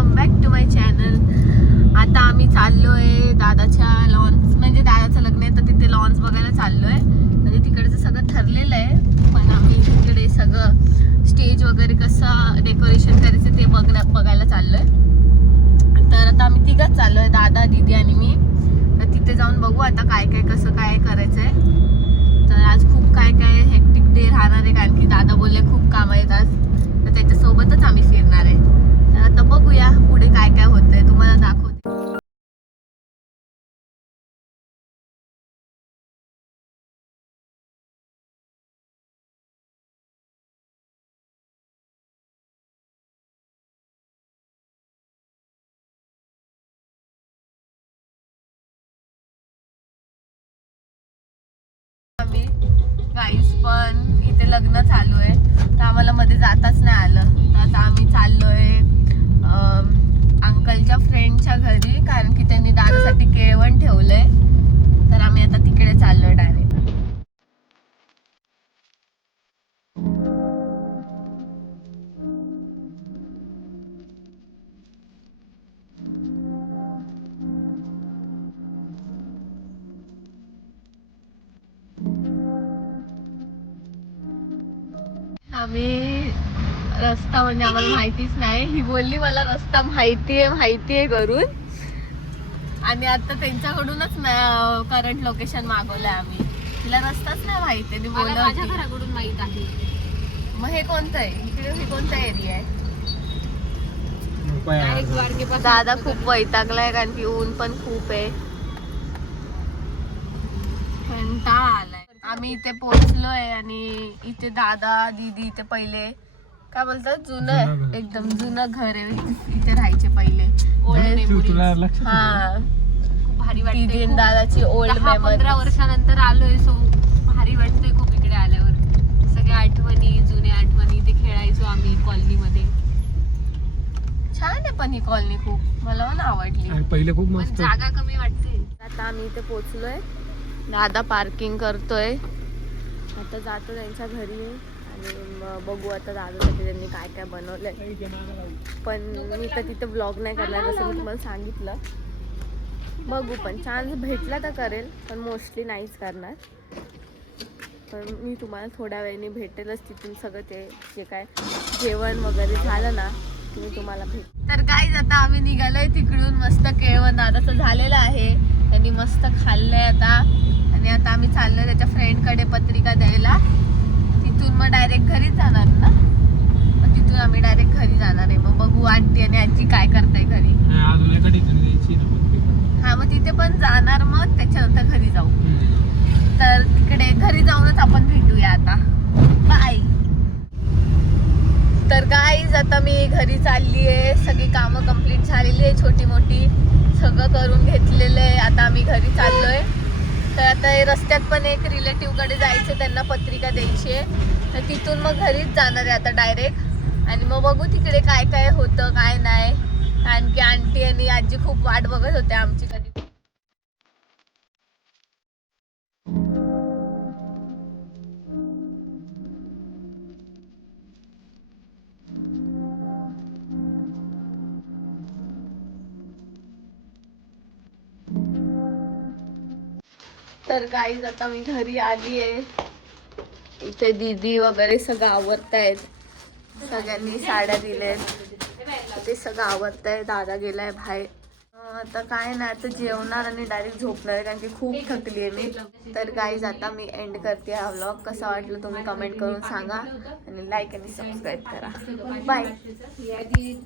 Welcome back to my channel आता आम्ही चाललोय दादाच्या लॉन्स म्हणजे दादाचं लग्न आहे तर तिथे लॉन्स बघायला चाललोय. म्हणजे तिकडचं सगळं ठरलेलं आहे पण आम्ही तिकडे सगळं स्टेज वगैरे कसं डेकोरेशन करायचं ते बघण्या बघायला चाललोय. तर आता आम्ही तिघच चाललोय दादा दीदी आणि मी. तर तिथे जाऊन बघू आता काय काय कसं काय करायचंय. तर आज खूप काय काय हेक्टिक डे राहणार आहे कारण की दादा बोलले खूप काम आहेत आज. तर त्याच्यासोबतच आम्ही फिरणार आहे. तर आता बघूया पुढे काय काय होतंय. तुम्हाला दाखवते. गाईस पण इथे लग्न चालू आहे. तर आम्हाला मध्ये जाताच नाही आलं. तर आता आम्ही चाललोय आम्ही रस्ता म्हणजे आम्हाला माहितीच नाही. ही बोलली मला रस्ता माहिती आहे माहिती आहे करून. आणि आता त्यांच्याकडूनच करंट लोकेशन मागवलंय आम्ही. तिला रस्ताच नाही माहिती आहे बोलत माझ्या. घराकडून माहीत आहे. मग हे कोणतं आहे? इकडे हे कोणता एरिया आहे? दादा खूप वैतागलाय कारण की ऊन पण खूप आहे. कंटाळा आलाय. आम्ही इथे पोहोचलोय आणि इथे दादा दीदी इथे पहिले. काय बोलतात? जुनं. एकदम जुनं घर आहे. इथे राहायचे पहिले. लक्षात हा. खूप भारी दीदी वाटते दादाची ओल्ड पंधरा वर्षानंतर आलोय सो भारी वाटतंय खूप इकडे आल्यावर. सगळ्या आठवणी जुन्या आठवणी ते खेळायचो आम्ही कॉलनीमध्ये छान आहे पण ही कॉलनी खूप. मला पण आवडली. आणि पहिले खूप जागा कमी वाटते. आता आम्ही इथे पोहोचलोय. दादा पार्किंग करतोय. आता जातो त्यांच्या घरी. आणि मग बघू आता दादासाठी त्यांनी काय काय बनवलंय. पण मी तर तिथे ब्लॉग नाही करणार असं मी तुम्हाला सांगितलं. बघू पण. चान्स भेटला तर करेल पण मोस्टली नाहीच करणार. पण मी तुम्हाला थोड्या वेळाने भेटेलच तिथून सगळं ते जे काय जेवण वगैरे झालं ना मी तुम्हाला भेट तर काहीच आता आम्ही निघालोय तिकडून. मस्त केळवण दादाचं झालेलं आहे. त्यांनी मस्त खाल्लंय आता. आणि आता आम्ही चाललोय त्याच्या फ्रेंडकडे पत्रिका द्यायला. तिथून मग डायरेक्ट घरीच जाणार ना? मग तिथून आम्ही डायरेक्ट घरी जाणार आहे. मग बघू आंटी आणि आजी काय करताय घरी. हा, मग तिथे पण जाणार मग. त्याच्यानंतर घरी जाऊ. तर तिकडे घरी जाऊनच आपण भेटूया आता. बाय तर गाईज आता मी घरी चालली आहे. सगळी कामं कंप्लीट झालेली आहे छोटी मोठी सगळं करून घेतलेलं आहे. आता आम्ही घरी चाललोय. तर आता हे रस्त्यात पण एक रिलेटिव्हकडे जायचं त्यांना पत्रिका द्यायची आहे. तर तिथून मग घरीच जाणार आहे आता डायरेक्ट आणि मग बघू तिकडे काय काय होतं काय नाही. आणखी आंटी आणि आजी खूप वाट बघत होते आमची कधी. तर गाईज आता मी घरी आली आहे. इथे दीदी वगैरे सगळं आवरतायत. सगळ्यांनी साड्या दिल्यात. ते सगळं आवरताय दादा गेलाय बाहेर. आता काय नाही आता जेवणार आणि डायरेक्ट झोपणार आहे कारण की खूप थकली आहे मी. तर गाईज आता मी एंड करते हा व्लॉग कसा वाटलं तुम्ही कमेंट करून सांगा. आणि लाईक आणि सबस्क्राईब करा. बाय